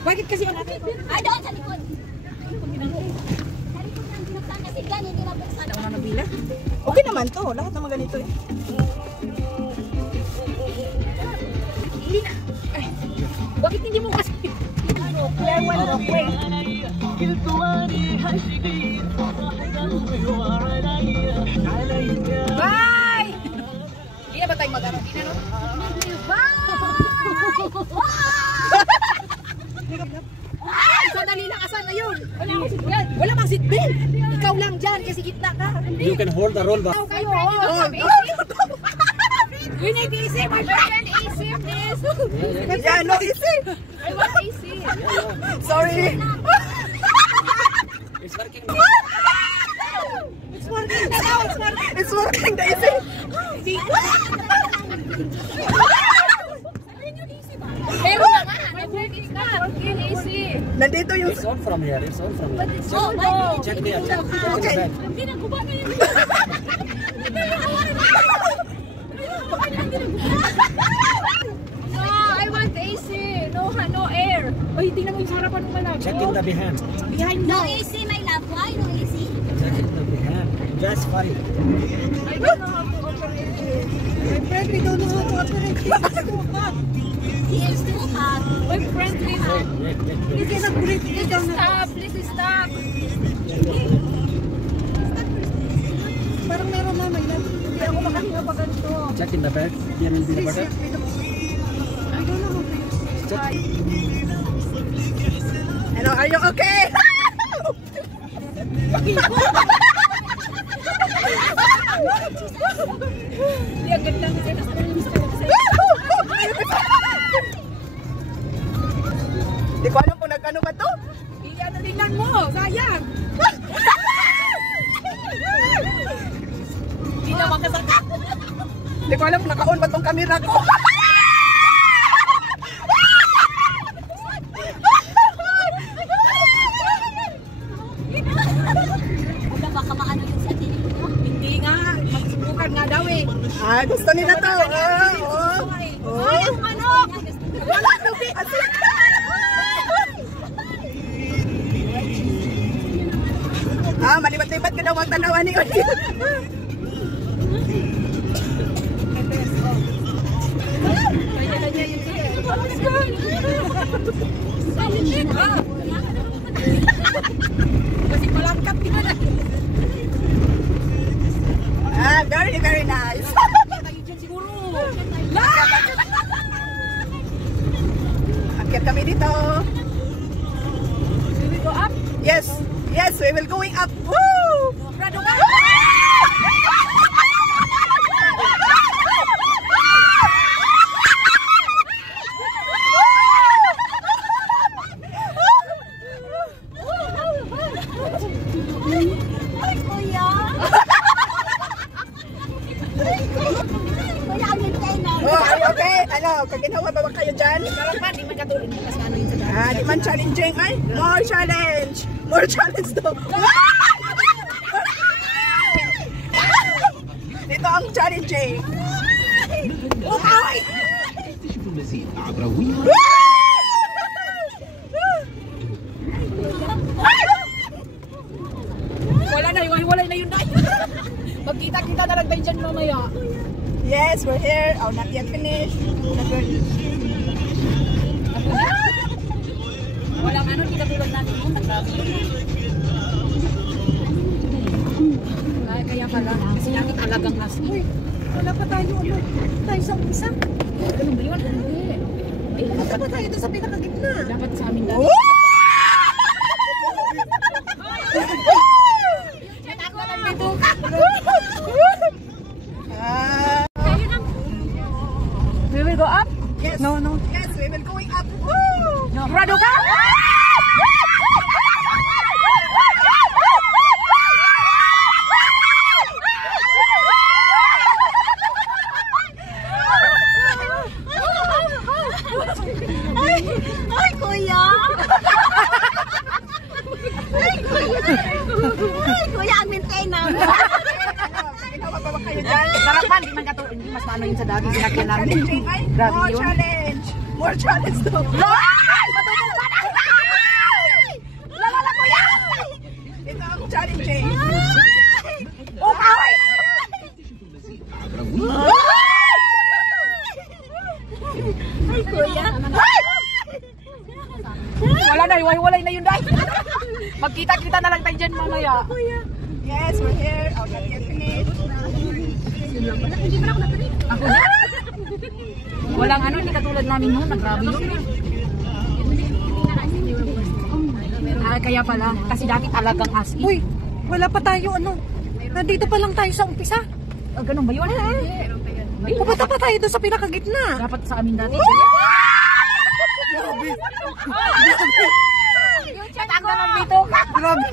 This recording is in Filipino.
Bakit kasi ang Ay, doon sa likod. Sa likod ng binuksan kasi dyan, hindi na buksan. Wala na nabila? Okay naman to. Lahat naman ganito eh. Hindi na. Ay, bakit hindi mo kasi? Bye! Hindi na ba tayo mag-arap? Hindi na, no? Bye! Sandali lang, asan na yun? Wala akong seatbelt. Wala bang seatbelt? Ikaw lang dyan kasi gitna ka. You can hold the roll back. Ikaw kayo. We need easy, my friend. Easy, please. Yeah, no, easy. I want easy. Sorry. It's working. It's working. It's working, Daisy. Pero na nga, it's not working easy. Nandito yung... It's on from here. It's on from here. Oh, no. Check there. Check Okay. the back. Hindi na gumana yun. No, I want AC. No air. Ay, tingnan mo yung harapan ng malaki. Check in the behind. Behind No mo. AC, my love. Why no AC? Check in the behind. Just for it. I don't know how to operate it. My friend, we don't know how to operate it. It's too hot. He is too hot. My friend, please. Wait. Please stop. Please stop. Parang meron na may lang. Hindi ako makahinga pa ganito. Check in the back. Yan yung binabasa. I don't know how to use this. Check. Hello, are you okay? Hindi, ang ganda kasi Di ko alam kung nag-ano ba to. Iyan na tingnan mo, sayang. Hindi na makasaka. Di ko alam kung naka-on ba tong camera ko. Wala baka maano yun sa tinig mo. Hindi nga, magsubukan nga daw eh. Ah, gusto nila to. Ay, ang manok! Wala, Lubi. Malibat-libat ka daw magtanawan ni Oli. Kanya-kanya yun siya. Kasi malangkap ka na. Very, very nice. Tayo dyan siguro. Akyat kami dito. Will we go up? Yes, yes, we will going up. Woo! Rado ka? Ay, kuya! Kuya, ang maintainer. Oh, are you okay? Ano, kaginawa ba kayo dyan? Parang pa, di man katulad. Mas ano yun sa dami. Di man challenging. Ay, more challenge. More challenge to. Dito ang challenging. Okay! Wala na, hiwalay na yun na. Magkita-kita na lang tayo dyan mamaya. Yes, we're here. Oh, not yet finished. Walang ano, hindi katulad natin yun. Kaya pala, kasi nakit alagang nas. Uy, wala pa tayo, ano, tayo sa isa. Ganun ba yun? Hindi. Ay, wala pa tayo ito sa pinakagitna. Dapat sa amin dati. We will go up? Yes. No. Yes, we will going up. Woo! No. Rado ka? Ay, kuya! Ay, kuya! Ay, kuya, ang maintainer. Ginawa ba kayo dyan? Sarap man, di man katulad. Hindi mas paano yun sa dati. Sinakyan namin. Challenging. Ay, Grabe more yun. challenge. More challenge to. Ay! Matutong pa na! Kuya. Wala na, hiwalay na yun dahil. Magkita-kita na lang tayo dyan mamaya. Yes, we're here. Oh, not yet finished. Hindi pa ako natuloy. Ako na. Walang ano, hindi katulad namin noon. Nagrabe yun. Kaya pala. Kasi dati talagang asin. Uy, wala pa tayo ano. Nandito pa lang tayo sa umpisa. Ganun ba yun? Pupunta pa tayo doon sa pinakagitna. Dapat sa amin dati. Grabe. Ang galang dito. Grabe.